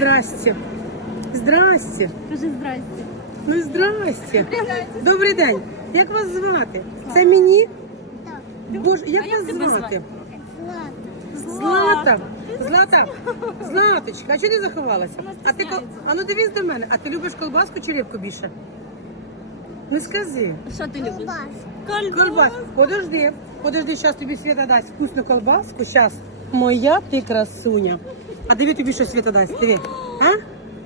Здрасте. Здрасте. Кажи здрасте. Ну здрасте. Добрий день. Як вас звати? Це мені? Боже, як вас звати? звати? Злата. Злата. Златочка, а чого ти заховалася? А ти кол- а ну дивись до мене. А ти любиш колбаску чи рибку більше? Не скажи. Що ти любиш? Колбас. Подожди. Подожди, зараз тобі Свята дасть вкусну колбаску. Зараз. Моя ти красуня. А диви тобі що Свята дасть? Диви.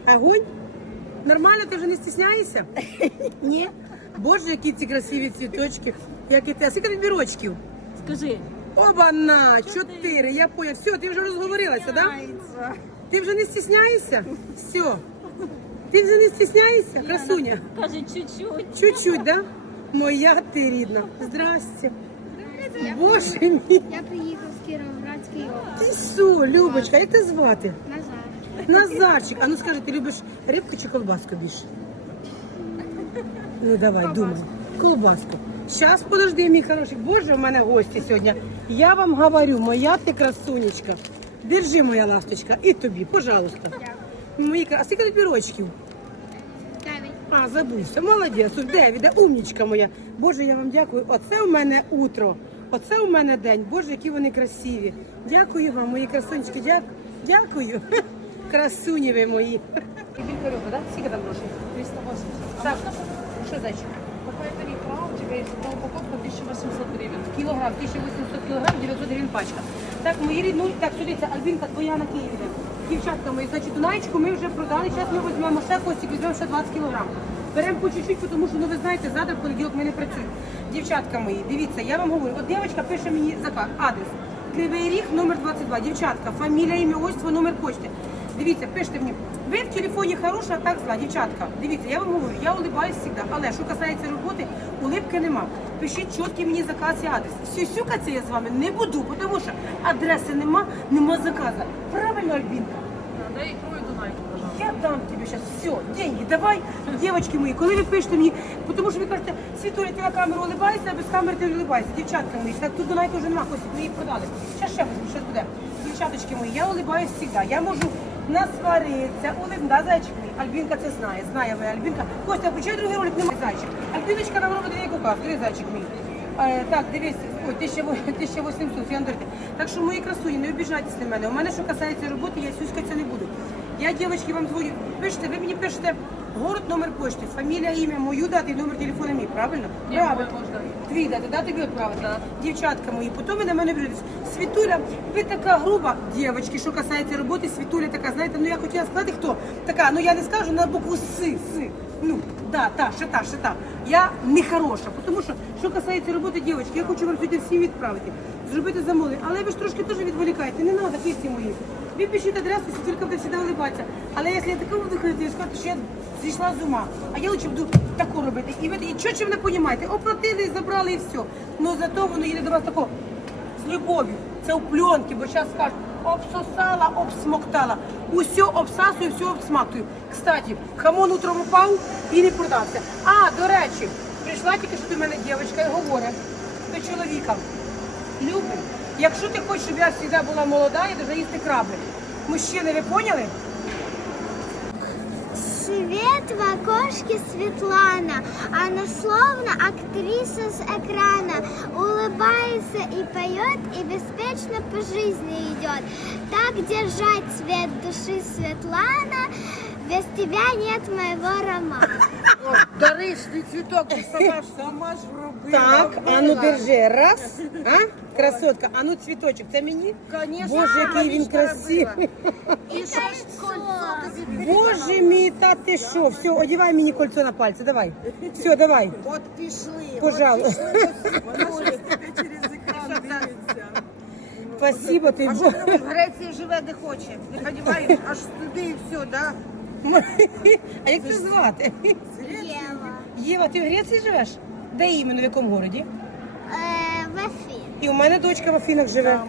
А? Огонь? Нормально, ти вже не стісняєшся? Ні. Боже, які ці красиві цвіточки. Які ти. А скільки тобі рочків? Скажи. Оба-на, чотири. Я поняв. Все, ти вже розговорилася, так? Да? Ти вже не стісняєшся? Все. Ти вже не стісняєшся, красуня? Каже, чуть-чуть. Чуть-чуть, да? Моя ти рідна. Здрасте. Боже мій. Я приїхав з Кіровоградської області. Ти що, Любочка, як тебе звати? Назар. Назарчик. А ну скажи, ти любиш рибку чи колбаску більше? Ну давай, думай. Колбаску. Щас, подожди, мій хороший. Боже, в мене гості сьогодні. Я вам говорю, моя ти красунечка. Держи, моя ласточка. І тобі, пожалуйста. Мої, кра- а скільки тобі рочків? Дев'ять. А, забувся. Молодець. Девіда, умнічка моя. Боже, я вам дякую. Оце у мене утро. Оце у мене день. Боже, які вони красиві. Дякую вам, мої красунечки. Дя... Дякую. Красуні ви мої. Білька риба, так? Скільки там грошей? 380. Так. Що зайчик? Какая-то икра у тебя есть, одна упаковка 1800 гривен. Кілограм, 1800 кілограм, 900 гривень пачка. Так, мої рідні, так, сюди, Альбінка твоя на Києві. Дівчатка мої, значить, Дунаєчку ми вже продали, зараз ми візьмемо ще костик, візьмемо ще 20 кілограм. Беремо по чуть-чуть, тому що, ну ви знаєте, завтра в понеділок ми не працюємо. Дівчатка мої, дивіться, я вам говорю, от дівчинка пише мені заказ, адрес. Кривий Ріг, номер 22. Дівчатка, фамілія, ім'я, отчество, номер почти. Дивіться, пишете мені. Ви в телефоні хороша, а так зла, дівчатка. Дивіться, я вам говорю, я улибаюсь завжди, але що касається роботи, улипки нема. Пишіть чіткий мені заказ і адрес. Сюсюкатися я з вами не буду, тому що адреси нема, нема заказу. Правильно, Альбінка? Да, дай икру и дунайку, пожалуйста. Я дам тебе сейчас все, деньги, давай, девочки мої, коли ви пишете мені, тому що ви кажете, Світуля, ти на камеру улибаєшся, а без камери ти улибаєшся. Дівчатка мої, так тут Дунайка вже нема, Костік, ми її продали. Зараз ще візьму, щось буде. Дівчаточки мої, я улибаюсь завжди. Я можу насваритися, улиб, да, зайчик мій? Альбінка це знає, знає моя Альбінка. Костя, почай другий ролик, немає зайчик. Альбіночка нам робить яку карту, диви, зайчик мій. Е, так, дивись, ой, 1800, Фіандорки. Так що мої красуні, не обіжайтесь на мене. У мене, що касається роботи, я сюськатися не буду. Я, дівчатки, вам дзвоню. Пишете, ви мені пишете город, номер почти, фамілія, ім'я, мою дату і номер телефону мій, правильно? Ні, правильно. можна. Твій дати, да, тобі відправити? Дівчатка мої, потім ви на мене обіжаєтесь. Світуля, ви така груба, дівчатки, що касається роботи, Світуля така, знаєте, ну я хотіла сказати, хто така, ну я не скажу на букву Си, Си. Ну, да, та, ще та, ще та. Я не хороша, тому що, що касається роботи, дівчатки, я хочу вам сьогодні всім відправити, зробити замовлення. Але ви ж трошки теж відволікаєте, не треба, кисті мої. Ви пишіть адресу, Світулька буде завжди улибатися. Але якщо я такому буду ходити, скажу, що я зійшла з ума. А я лучше буду таку робити. І ви такі, що чи ви не розумієте? Оплатили, забрали і все. Ну зато воно їде до вас тако з любов'ю. Це у пленки, бо зараз скажуть, обсосала, обсмоктала. Усе обсасую, все обсмактую. Кстати, хамон утром упав і не продався. А, до речі, прийшла тільки що до мене дівчинка і говорить до чоловіка. Любий, якщо ти хочеш, щоб я завжди була молода, я дуже їсти краби. Мужчини, ви поняли? Свет в окошке Светлана, она словно актриса с экрана, улыбается и поет, и беспечно по жизни идет. Так держать цвет души Светлана, без тебя нет моего романа. Даричний цвіток ти сама ж сама ж робила. Так, а ну держи. Раз. А? Красотка. А ну цвіточок, це мені? Конечно, Боже, який він красивий. І що ж кольцо тобі Боже мій, та ти що? Все, одівай мені кольцо на пальці, давай. Все, давай. От пішли. Пожалуйста. Вона тебе через екран дивиться. Спасибо ти. А що ти в Греції живе де хоче? Не розумієш, аж туди і все, да? А як тебе звати? Ева. Єва, ти в Греції живеш? Де іменно, в якому городі? І у мене дочка в Афінах живе.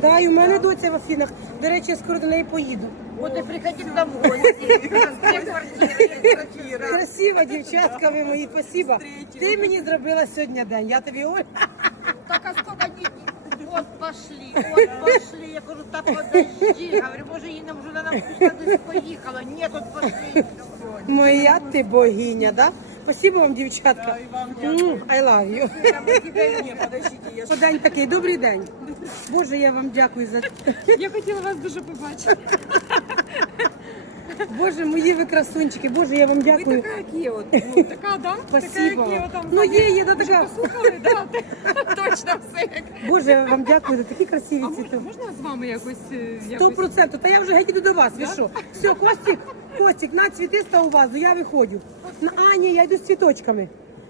Да, і у мене доця в Афінах. До речі, я скоро до неї поїду. От і приходи к нам гості. Дві квартири, є квартира. Красива дівчатка ви мої, спасибо. Ти мені зробила сьогодні день. Я тобі Оль. Так а сколько дней? Вот пошли, вот пошли. Я говорю, кажу, та подожди. Говорю, може її нам вже вона поїхала. Ні, тут пошли. Моя ти богиня, да? Спасибо вам, дівчатка. М, I love you. Ні, подождите, я День такий, добрий день. Боже, я вам дякую за Я хотіла вас дуже побачити. Боже, мої ви красунчики. Боже, я вам дякую. Така, як є, от, ну, така, да? Спасибо. Така, як є, вам. там, Ну є, є, да, така. Слухали, да? Точно все. як. Боже, я вам дякую за такі красиві А можна, цвіти. можна з вами якось... е, Сто якось... процентів. Та я вже геть іду до вас. Ви що? Все, Костік, Костік, на цвіти став у вазу, я виходжу. На, а, ні, я йду з цвіточками.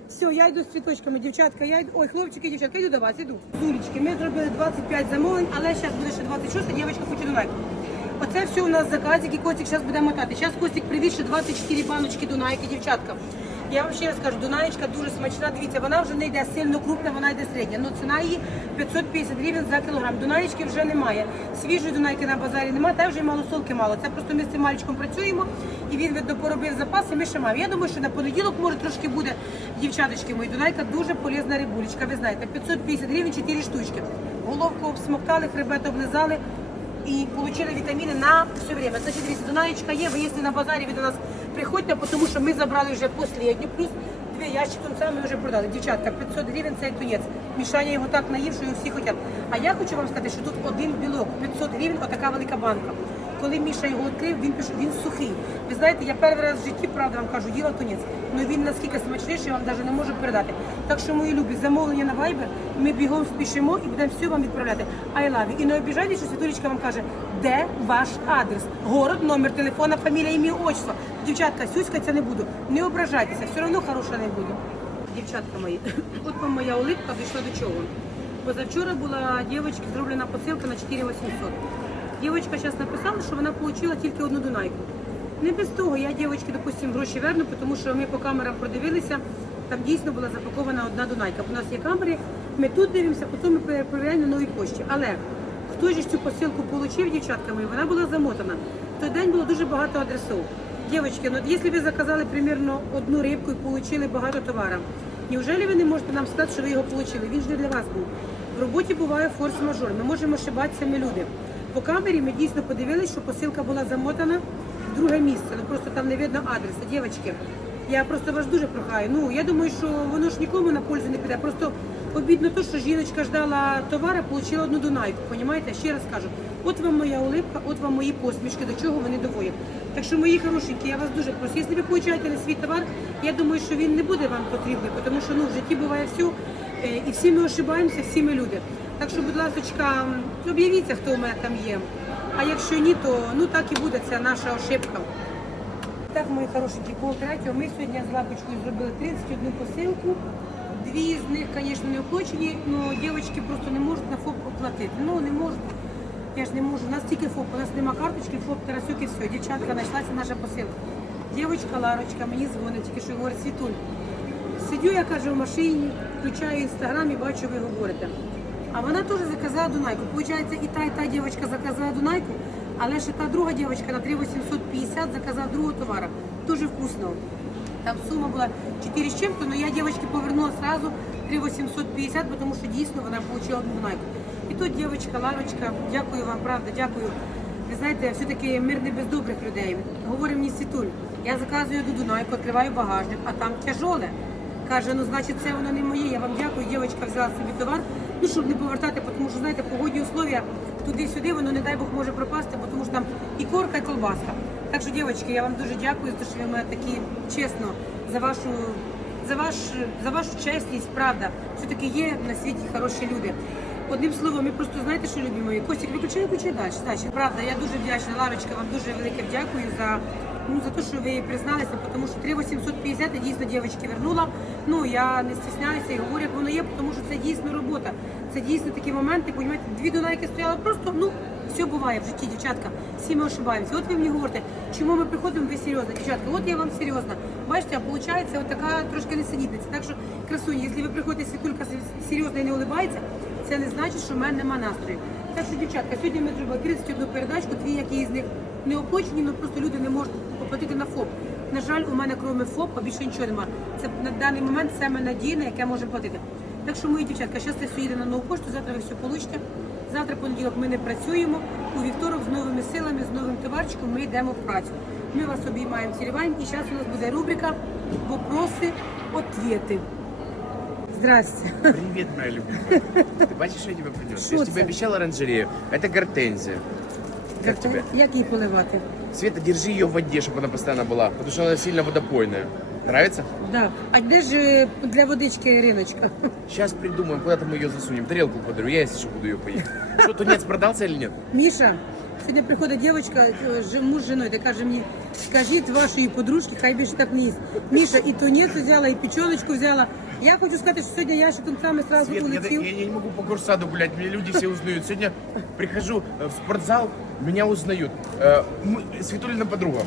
Все, я йду з цвіточками, дівчатка. Я йду. Ой, хлопчики, дівчатка, йду до вас, іду. Зулечки, ми зробили 25 замовлень, але зараз буде ще 26, дівчатка хоче Дунайку. Оце все у нас заказ, який Костик зараз буде мотати. Зараз Костик привіз ще 24 баночки Дунайки, дівчатка. Я вам ще раз кажу, Дунаєчка дуже смачна. Дивіться, вона вже не йде сильно крупна, вона йде середня. Ну ціна її 550 гривень за кілограм. Дунаєчки вже немає. Свіжої Дунайки на базарі немає, та вже й малосолки мало. Це просто ми з цим мальчиком працюємо і він поробив запаси. Ми ще маємо. Я думаю, що на понеділок може трошки буде дівчаточки мої. Дунайка дуже полезна рибулечка. Ви знаєте, 550 гривень 4 штучки. Головку обсмоктали, хребет облизали і отримали вітаміни на все время. Значить, дивіться, Дунаєчка є, ви якщо на базарі ви до нас приходьте, тому що ми забрали вже останню, плюс дві ящики тунця ми вже продали. Дівчатка, 500 гривень цей тунець. Мішаня його так наїв, що його всі хочуть. А я хочу вам сказати, що тут один білок, 500 гривень, отака велика банка. Коли Міша його відкрив, він пішов, він сухий. Ви знаєте, я перший раз в житті, правда вам кажу, їла тунець. Ну він наскільки смачніший, я вам навіть не можу передати. Так що, мої любі, замовлення на Viber, ми бігом спішимо будемо все вам відправляти. I love you. І не обіжайте, що Світулечка вам каже, де ваш адрес? Город, номер телефона, фамілія, ім'я, отчество. Дівчатка, сюськаться не буду. Не ображайтеся, все одно хороша не буду. Дівчатка мої, от вам моя улипка дійшла до чого. Позавчора була дівчинці зроблена посилка на 4800. Дівчинка зараз написала, що вона отримала тільки одну дунайку. Не без того, я дівчинці, допустимо, гроші верну, тому що ми по камерам продивилися, там дійсно була запакована одна дунайка. У нас є камери, ми тут дивимося, потім ми перевіряємо на новій пошті. Але хто ж цю посилку отримав, дівчатка мої, вона була замотана. Той день було дуже багато адресів. Дівчатки, ну якщо ви заказали примерно одну рибку і отримали багато товару, неужели ви не можете нам сказати, що ви його отримали? Він ж не для вас був. В роботі буває форс-мажор. Ми можемо ошибатися, ми люди. По камері ми дійсно подивилися, що посилка була замотана в друге місце. Ну просто там не видно адреса. Дівчатки, я просто вас дуже прохаю. Ну я думаю, що воно ж нікому на пользу не піде. Просто обідно то, що жіночка ждала товара, отримала одну дунайку. Понімаєте? Ще раз кажу, от вам моя улипка, от вам мої посмішки, до чого вони доводять. Так що, мої хорошенькі, я вас дуже прошу. Якщо ви получаєте на свій товар, я думаю, що він не буде вам потрібний, тому що ну в житті буває все, і всі ми ошибаємося, всі ми люди. Так що, будь ласка, об'явіться, хто у мене там є. А якщо ні, то ну так і буде, це наша ошибка. Так, мої хорошенькі, пол третього. Ми сьогодні з лапочкою зробили 31 посилку. Дві з них, звісно, не оплачені, але дівчатки просто не можуть на ФОП оплатити. Ну, не можуть. Я ж не можу. У нас тільки ФОП, у нас нема карточки, ФОП, Тарасюк і все. Дівчатка, знайшлася наша посилка. Дівчинка Ларочка мені дзвонить, тільки що говорить, Світуль. Сидю, я кажу, в машині, включаю інстаграм і бачу, ви говорите. А вона теж заказала Дунайку. Получається, і та, і та дівчинка заказала Дунайку, але ще та друга дівчинка на 3850 заказала другого товару. Дуже вкусно. Там сума була 4 з чим-то, але я дівчинки повернула сразу 3850, тому що дійсно вона отримала одну Дунайку. І тут дівчинка, Ларочка, дякую вам, правда, дякую. Ви знаєте, все-таки мир не без добрих людей. Говорить мені Світуль, я заказую до Дунайку, відкриваю багажник, а там тяжоле. Каже, ну значить це воно не моє. Я вам дякую, дівчинка взяла собі товар. Ну, щоб не повертати, тому що знаєте, погодні условия туди-сюди, воно не дай Бог може пропасти, тому що там і корка, і колбаска. Так що, дівчатки, я вам дуже дякую за що ви мене такі чесно за вашу. За ваш за вашу чесність, правда, все-таки є на світі хороші люди. Одним словом, ми просто знаєте, що любимо. Костік, виключай, виключай далі. далі. Правда, я дуже вдячна, Ларочка, вам дуже велике дякую за ну за те, що ви призналися, тому що 3850 я дійсно дівчатки вернула. Ну я не стісняюся і говорю, як воно є, тому що це дійсно робота. Це дійсно такі моменти, понімаєте, дві дунайки стояли просто, ну все буває в житті, дівчатка. Всі ми ошибаємося. От ви мені говорите, чому ми приходимо, ви серйозно, дівчатка. От я вам серйозно. Бачите, а виходить, така трошки несенітниця. Так що, красуні, якщо ви приходите, світулька серйозно і не улибається, це не значить, що в мене нема настрою. Так що, дівчатка, сьогодні ми зробили 31 передачку, дві, які з них не оплачені, але просто люди не можуть оплатити на ФОП. На жаль, у мене крім ФОПа більше нічого немає. Це на даний момент саме надійне, яке може платити. Так що, мої дівчатка, зараз це все їде на нову пошту, завтра ви все получите. Завтра понеділок ми не працюємо. У вівторок з новими силами, з новим товарчиком ми йдемо в працю. Ми вас обіймаємо цілювань. І зараз у нас буде рубрика Вопроси, ответи. Здрасте. Привет, моя любимая. Ты бачишь, что я тебе принес? Что Я же это? тебе обещал оранжерею. Это гортензия. Как тебе? Як її поливати? Света, держи ее в воде, чтобы она постоянно была, потому что она сильно водопойная. Нравится? Да. А де ж е, для водички риночка? Сейчас придумаем, куда-то мы ее засунем. Тарелку подарю, я если что буду ее поесть. Что, тунец продался или нет? Міша, сьогодні приходить дівчинка, е, ж- муж з жіною, та каже мені, скажіть вашої подружки, хай більше так не їсть. Міша і тунець взяла, і печеночку взяла. Я хочу сказати, що сьогодні я ще тунцями сразу Свет, я, улетів. я- я не могу по горсаду гулять, меня люди все узнают. Сегодня прихожу э, в спортзал, меня узнают. Э, мы- Светулина подруга.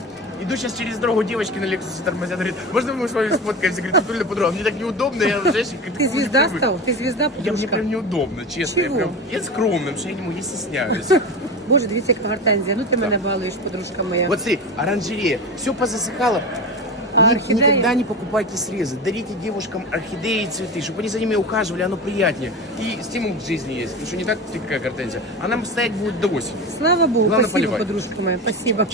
Иду сейчас через дорогу, девочки на Лексусе тормозят, говорит, можно мы с вами сфоткаемся? Говорит, Светулина подруга, мне так неудобно, я, знаешь, как Ти звізда став? Ти звізда, Я мне подружка? прям неудобно, честно. Я, Чего? прям, я скромным, что я не могу, я стесняюсь. Боже, дивіться, яка гортензія. Ну ти мене балуєш, подружка моя. Вот смотри, оранжерея, все позасыхало. А Ни- орхидеи? никогда не покупайте срезы. Дарите девушкам орхидеи и цветы, чтобы они за ними ухаживали, оно приятнее. И стимул к жизни есть. Потому что не так ты какая гортензия. Она стоять будет до осени. Слава Богу, Главное, спасибо, поливать. подружка моя, спасибо.